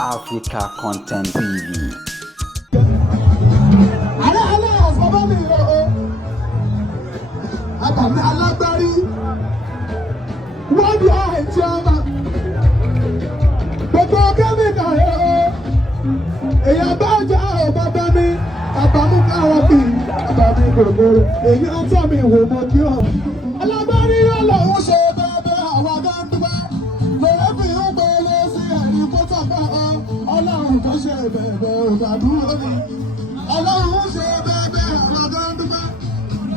Africa Content TV. Àtàmì alágbárí wọ́n di àìtí ọmọ gbogbo kẹ́míkà èyàn bá jà ọmọ bá mi àbámú káwọn bì àbámí gbogbo èyí ń tọ́ mi wò mọ́ kí ọ̀. Alágbárí yóò lọ́wọ́ ṣe bẹ́ẹ̀ àwọn agáńdúgbà lọ́wọ́ fi ń gbélé sí ẹ̀rí kó tọ́gbà ọlọ́run tó ṣe bẹ̀rẹ̀ òdàdúró ni ọlọ́run ṣe bẹ́ẹ̀ àwọn agáńdúgbà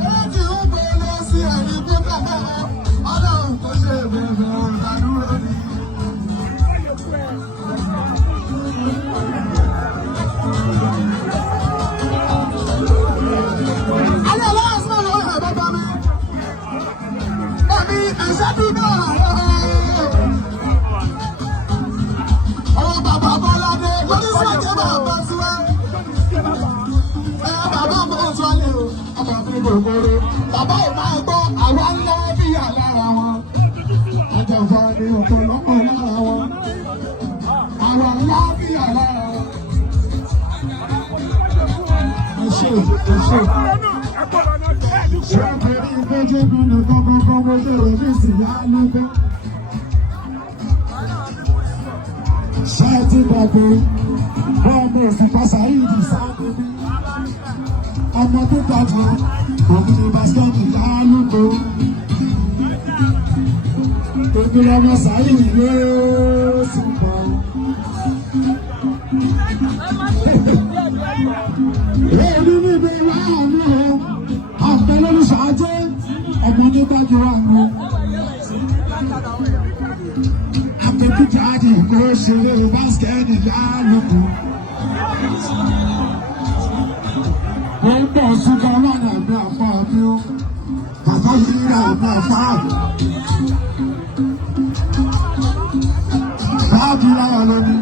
lọ́wọ́ fi ń gbélé sí ẹ̀rí kó tọ́gbà ọlọ́run tó ṣe bẹ̀rẹ̀ òdàdúró ni. Bàbá ò máa gbọ́ àwa ńlá bí àlára wọn. Àjọ̀fọ́ ni ọ̀pọ̀lọpọ̀ lára wọn. Àwa ńlá bí àlára wọn. Ẹ ṣé. Ṣé àpẹẹrẹ ìgbẹ́jọ́ gbọ́nà kọ́kọ́kọ́ mo ṣèrò ní ìsìnyá lọ́gbẹ́? Ṣé ẹ ti gbàgbé bọ́ọ̀mù òsìkọ́ Saheed sáájú bí? Ọmọ tó gbàgbé òbí ni bàṣẹ́ọ̀tì lálùkò. Gbogbo ọmọ Saheed ló sì pọ̀. Èmi níbi wá àánú o, àfẹ́ lórí ṣáájú ọmọ tó gbàgbé wà nù. Àpèkú jáde kó ṣeré bàṣẹ́ọ̀tì lálùkò. Wọ́n bọ̀ ṣùgbọ́n wà ní àgbẹ̀ àpá àbí ó. Bàbá yìí rà àgbẹ̀ àpá àbí. Báàbí láwọn lómi.